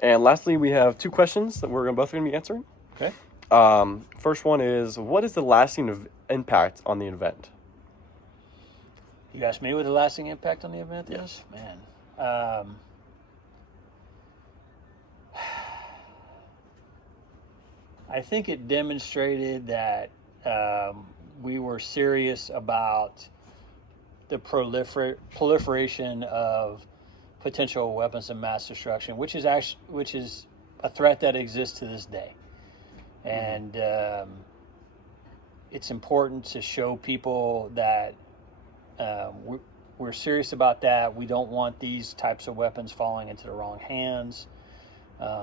And lastly, we have two questions that we're both going to be answering. Okay. First one is, what is the lasting impact on the event? You asked me what the lasting impact on the event is? Man. I think it demonstrated that we were serious about the proliferation of potential weapons of mass destruction, which is a threat that exists to this day. And it's important to show people that we're serious about that. We don't want these types of weapons falling into the wrong hands.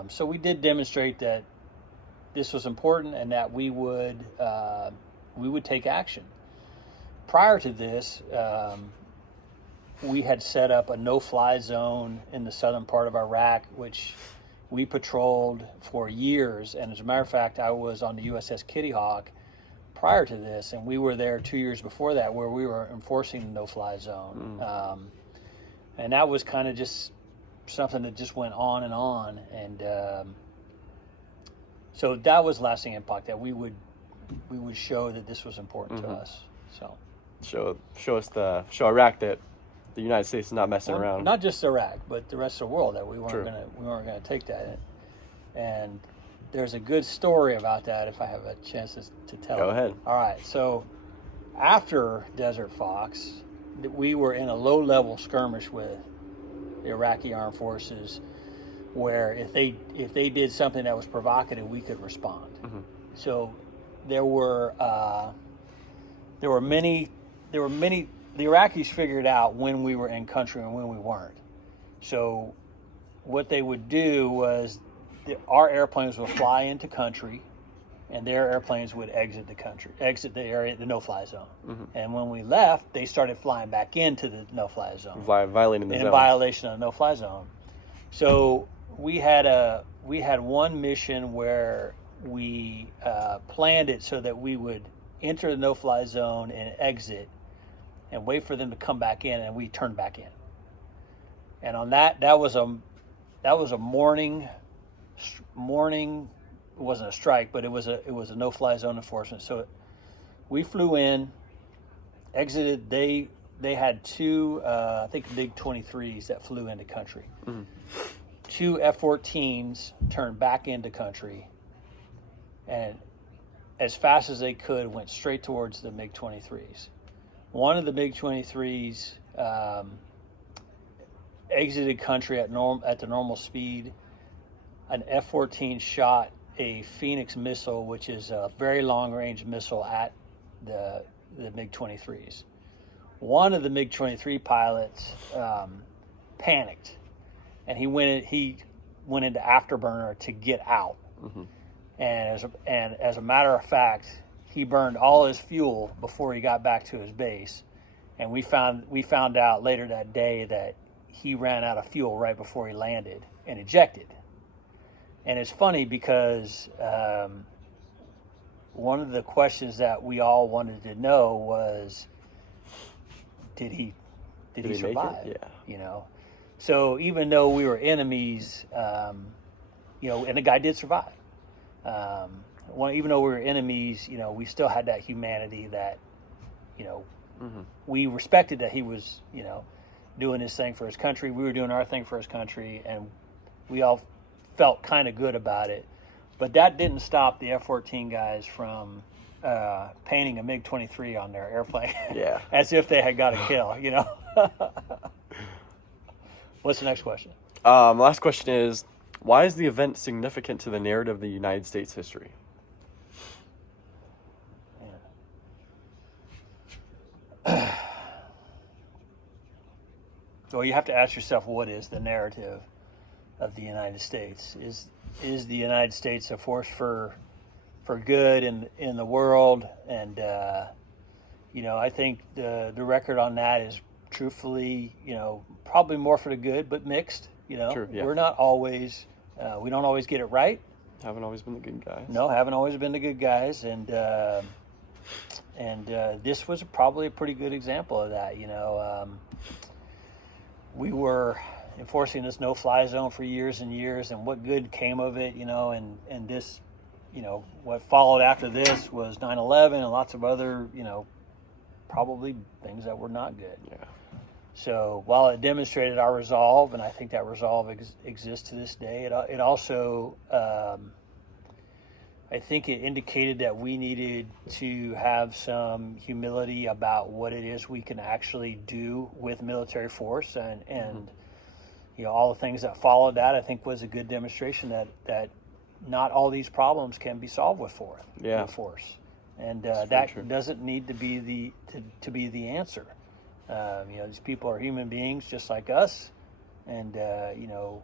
So we did demonstrate that this was important and that we would take action. Prior to this, we had set up a no-fly zone in the southern part of Iraq, which we patrolled for years. And as a matter of fact, I was on the USS Kitty Hawk prior to this, and we were there 2 years before that, where we were enforcing the no-fly zone. And that was kind of just something that just went on and on. And so that was lasting impact, that we would show that this was important to us. So show Iraq that the United States is not messing around. Not just Iraq, but the rest of the world, that we weren't gonna take that. And there's a good story about that if I have a chance to tell. Go ahead. All right. So after Desert Fox, we were in a low-level skirmish with the Iraqi armed forces, where if they did something that was provocative, we could respond. So there were many. The Iraqis figured out when we were in country and when we weren't. So what they would do was our airplanes would fly into country, and their airplanes would exit the area, the no-fly zone. And when we left, they started flying back into the no-fly zone, violating the zone. In violation of the no-fly zone. So we had one mission where we planned it so that we would enter the no-fly zone and exit, and wait for them to come back in, and we turned back in. And on that was a morning. It wasn't a strike, but it was a no-fly zone enforcement. So we flew in, exited. They had two, I think, MiG-23s that flew into country. Two F-14s turned back into country, and as fast as they could went straight towards the MiG-23s. One of the MiG-23s exited country at the normal speed. An F-14 shot a Phoenix missile, which is a very long-range missile, at the MiG-23s. One of the MiG-23 pilots panicked, and he went into afterburner to get out. And as a matter of fact, he burned all his fuel before he got back to his base, and we found out later that day that he ran out of fuel right before he landed and ejected. And it's funny because one of the questions that we all wanted to know was, did he survive? Yeah. You know, so even though we were enemies, and the guy did survive. Even though we were enemies, we still had that humanity that, we respected that he was, doing his thing for his country. We were doing our thing for his country, and we all felt kind of good about it. But that didn't stop the F-14 guys from painting a MiG-23 on their airplane. Yeah. As if they had got a kill, What's the next question? Last question is, why is the event significant to the narrative of the United States history? Well, you have to ask yourself, what is the narrative of the United States? Is the United States a force for good in the world? And I think the record on that is, truthfully, probably more for the good, but mixed. True, yeah. We're not always, we don't always get it right. Haven't always been the good guys. No, haven't always been the good guys, and this was probably a pretty good example of that. We were enforcing this no-fly zone for years and years, and what good came of it, and this, what followed after this was 9/11 and lots of other, probably things that were not good. Yeah. So while it demonstrated our resolve, and I think that resolve exists to this day, it also, I think it indicated that we needed to have some humility about what it is we can actually do with military force, and all the things that followed that, I think, was a good demonstration that not all these problems can be solved with force. And that true. doesn't need to be the answer. These people are human beings just like us, and the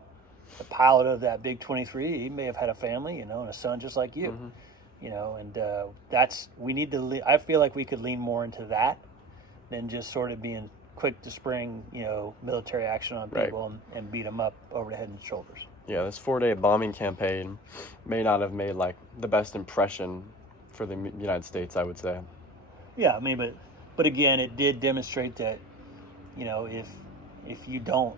pilot of that Big 23, he may have had a family, and a son just like you, and we need to. I feel like we could lean more into that than just sort of being quick to spring, military action on people and beat them up over the head and shoulders. Yeah, this 4-day bombing campaign may not have made like the best impression for the United States, I would say. Yeah, I mean, but again, it did demonstrate that, if you don't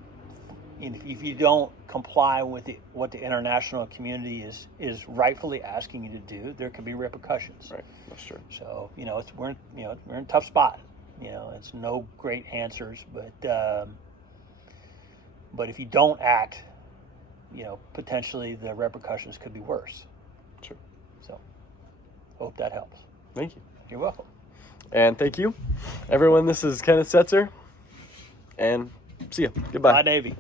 comply with what the international community is rightfully asking you to do, there could be repercussions. Right, that's true. So we're in a tough spot. It's no great answers, but if you don't act, potentially the repercussions could be worse. True. So, hope that helps. Thank you. You're welcome. And thank you, everyone. This is Kenneth Setzer, and see ya. Goodbye. Bye, Navy.